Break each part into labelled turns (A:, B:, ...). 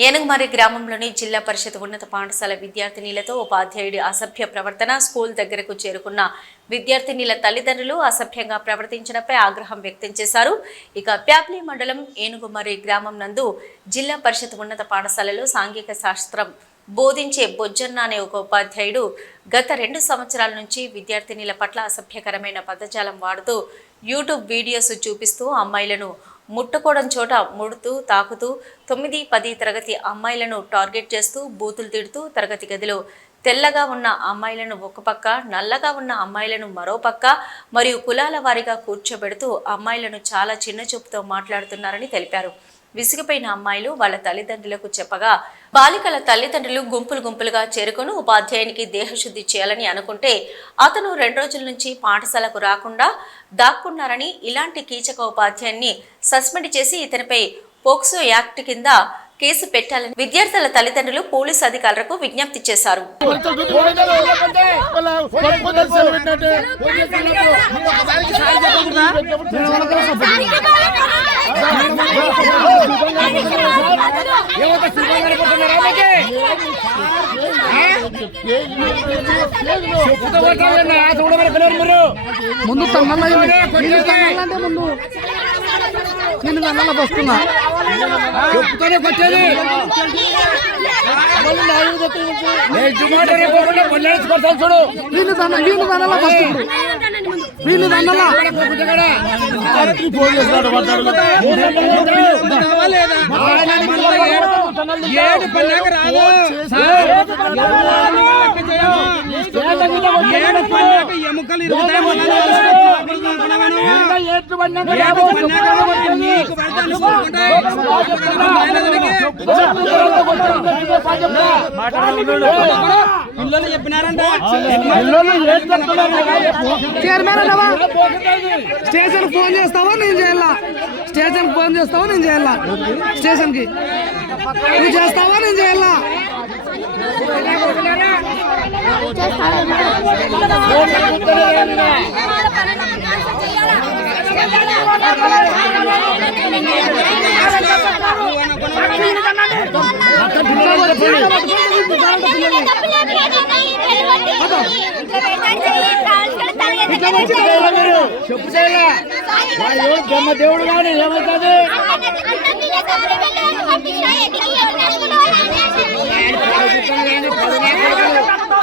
A: ఏనుగుమారి గ్రామంలోని జిల్లా పరిషత్ ఉన్నత పాఠశాల విద్యార్థినీలతో ఉపాధ్యాయుడి అసభ్య ప్రవర్తన స్కూల్ దగ్గరకు చేరుకున్న విద్యార్థినీల తల్లిదండ్రులు అసభ్యంగా ప్రవర్తించడంపై ఆగ్రహం వ్యక్తం చేశారు. ఇక ప్యాప్లీ మండలం ఏనుగుమరి గ్రామం నందు జిల్లా పరిషత్ ఉన్నత పాఠశాలలో సాంఘిక శాస్త్రం బోధించే బొజ్జన్న అనే ఒక ఉపాధ్యాయుడు గత రెండు సంవత్సరాల నుంచి విద్యార్థినీల పట్ల అసభ్యకరమైన పదజాలం వాడుతూ యూట్యూబ్ వీడియోస్ చూపిస్తూ అమ్మాయిలను ముట్టుకోవడం చోట ముడుతూ తాకుతూ తొమ్మిది పది తరగతి అమ్మాయిలను టార్గెట్ చేస్తూ బూతులు తిడుతూ తరగతి గదిలో తెల్లగా ఉన్న అమ్మాయిలను ఒక పక్క నల్లగా ఉన్న అమ్మాయిలను మరో పక్క మరియు కులాల వారీగా కూర్చోబెడుతూ అమ్మాయిలను చాలా చిన్న చూపుతో మాట్లాడుతున్నారని తెలిపారు. విసిగిపోయిన అమ్మాయిలు వాళ్ళ తల్లిదండ్రులకు చెప్పగా బాలికల తల్లిదండ్రులు గుంపులు గుంపులుగా చేరుకుని ఉపాధ్యాయునికి దేహశుద్ధి చేయాలని అనుకుంటే అతను రెండు రోజుల నుంచి పాఠశాలకు రాకుండా దాక్కున్నారని ఇలాంటి కీచక ఉపాధ్యాయున్ని సస్పెండ్ చేసి ఇతనిపై పోక్సో యాక్ట్ కింద కేసు పెట్టాలని విద్యార్థుల తల్లిదండ్రులు పోలీసు అధికారులకు విజ్ఞప్తి చేశారు.
B: ముందు ముందు నేను తమ్మల్ల వస్తున్నా.
C: చెప్పుతూనే కొట్టేది. చూడు.
B: వీళ్ళు తన వీళ్ళు తనలా వీళ్ళు తనలా
C: ఏడు పన్నాక రాదు ఏడు పన్నాక ఎముకలు ఇరుగుతాయి పిల్లలు చెప్పినారంట
B: చైర్మన్ అన్నవా స్టేషన్ ఫోన్ చేస్తావా? నేను చేయాలా. స్టేషన్ ఫోన్ చేస్తావా? నేను చేయాలా. స్టేషన్కి నువ్వు చేస్తావా? నేను చేయాలా.
C: చెప్పు చేయాలా బ్రహ్మ దేవుడు కానీ ఏమవుతుంది
D: మాకు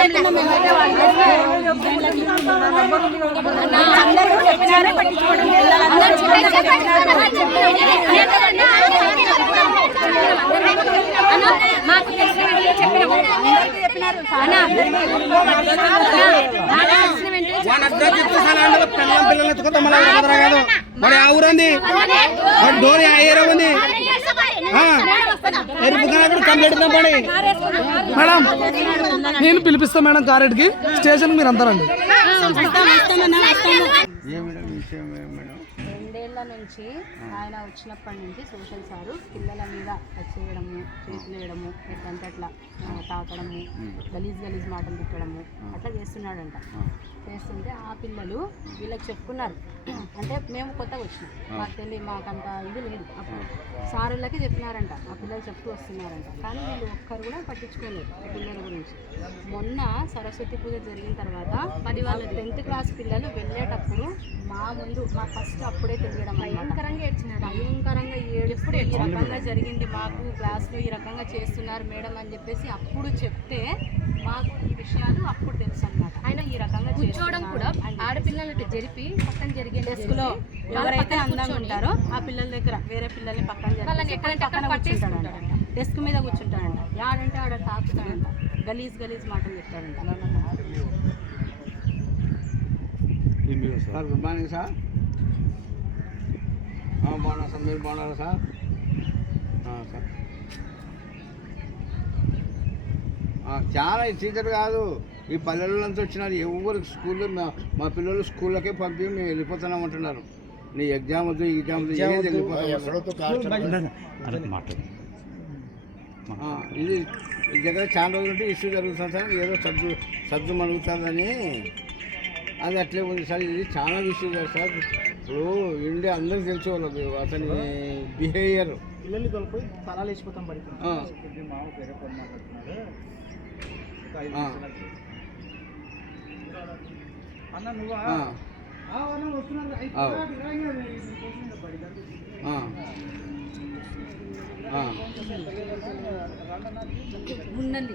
D: చెప్పినాము
C: మన అద్దె పిల్లలు కాదు మరి ఆ ఊరంది? డోర్ ఆ ఏరియా ఉంది
B: మేడం నేను పిలిపిస్తాను మేడం కారెడ్కి స్టేషన్ మీరు అంతారండి.
E: నుంచి ఆయన వచ్చినప్పటి నుంచి సోషల్ సారు పిల్లల మీద టచ్ చేయడము చేతులు వేయడము ఎట్లంటే అట్లా తాకడము గలీజ్ గలీజ్ మాటలు తిట్టడము అట్లా చేస్తున్నాడంట. చేస్తుంటే ఆ పిల్లలు వీళ్ళకి చెప్పుకున్నారు. అంటే మేము కొత్తగా వచ్చినాం. మాకు తెలియదు మాకంత ఇది లేదు. అప్పుడు సారులకి చెప్పినారంట. ఆ పిల్లలు చెప్తూ వస్తున్నారంట. కానీ వీళ్ళు ఒక్కరు కూడా పట్టించుకోలేదు పిల్లల గురించి. మొన్న సరస్వతి పూజ జరిగిన తర్వాత పది వాళ్ళ టెన్త్ క్లాస్ పిల్లలు వెళ్ళేటప్పుడు ముందు మా ఫస్ట్ అప్పుడే తెలియడం భయంకరంగా ఏడ్చినారు? భయంకరంగా ఏడుప్పుడు ఈ రకంగా జరిగింది మాకు క్లాస్లో ఈ రకంగా చేస్తున్నారు మేడం అని చెప్పేసి అప్పుడు చెప్తే మాకు ఈ విషయాలు అప్పుడు తెలుసు అనమాట ఆయన ఈ రకంగా
D: కూర్చోవడం కూడా ఆడపిల్లలకి జరిపి పక్కన జరిగే
E: డెస్క్లో ఎవరైతే అందంగా ఉంటారో ఆ పిల్లల దగ్గర వేరే పిల్లల్ని పక్కన
D: వాళ్ళని ఎక్కడంటే అక్కడ.
E: డెస్క్ మీద కూర్చుంటాడంట. యాడంటే ఆడ తాకుతాడంట. గలీజ్ గలీజ్ మాటలు చెప్తాడంట.
C: సార్. Good morning sir. ఆ, బాగున్నా సార్ మీరు బాగున్నారా సార్? ఆ, సార్. ఆ, చాలా ఈ టీచర్ కాదు. ఈ పల్లెలంతా వచ్చినారు. ఎవరు స్కూల్లో మా- మా పిల్లలు స్కూళ్ళకే పంపి మేము వెళ్ళిపోతున్నాం అంటున్నారు. నీ ఎగ్జామ్ వద్దు ఈ ఎగ్జామ్ వద్దు ఏది వెళ్ళిపోతాం ఆ, ఇది ఈ దగ్గర చాలా రోజులు ఉంటే ఇష్యూ జరుగుతుంది సార్. ఏదో సర్దు సర్దు మరుగుతుందని అది అట్లే ఉంది సార్. ఇది చాలా విషయం కదా సార్. ఇప్పుడు ఇండియా అందరికి తెలిసే వాళ్ళకి అతని బిహేవియర్.
B: పిల్లల్ని తోలిపోయి తలాలు వేసిపోతాం బయట అన్న నువ్వా? వస్తున్నారు
E: ఉండండి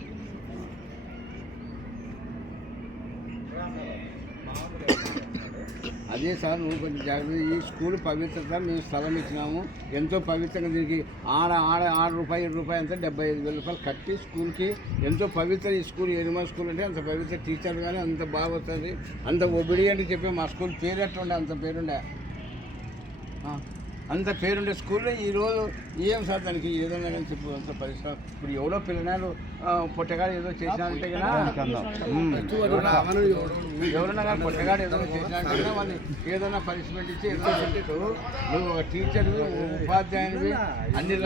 C: అదే సార్ నువ్వు కొంచెం జాగ్రత్త. ఈ స్కూల్ పవిత్రత మేము స్థలం ఇచ్చినాము. ఎంతో పవిత్రంగా దీనికి ఆడ ఆడ ఆరు రూపాయలు ఏడు రూపాయలు అంతా డెబ్బై ఐదు వేల రూపాయలు కట్టి స్కూల్కి ఎంతో పవిత్ర ఈ స్కూల్ ఎనిమల్ స్కూల్ అంటే అంత పవిత్ర టీచర్ కానీ అంత బాగా వస్తుంది. అంత ఒబిడియంట్ చెప్పి మా స్కూల్ పేరు ఎట్లా అంత పేరుండే? అంత పేరుండే స్కూల్లో ఈరోజు ఏం సార్ దానికి ఏదన్నా కానీ చెప్పు అంత పరిశ్రమ. ఇప్పుడు ఎవడో పిల్లనాడు పొట్టగాడు ఏదో చేసినాడంటే కదా. ఎవరన్నా కానీ పొట్టగాడు ఏదైనా చేసినాడంటే కదా వాళ్ళు ఏదైనా పనిష్మెంట్ ఇచ్చి ఏదో నువ్వు ఒక టీచర్వి ఉపాధ్యాయునివి అన్ని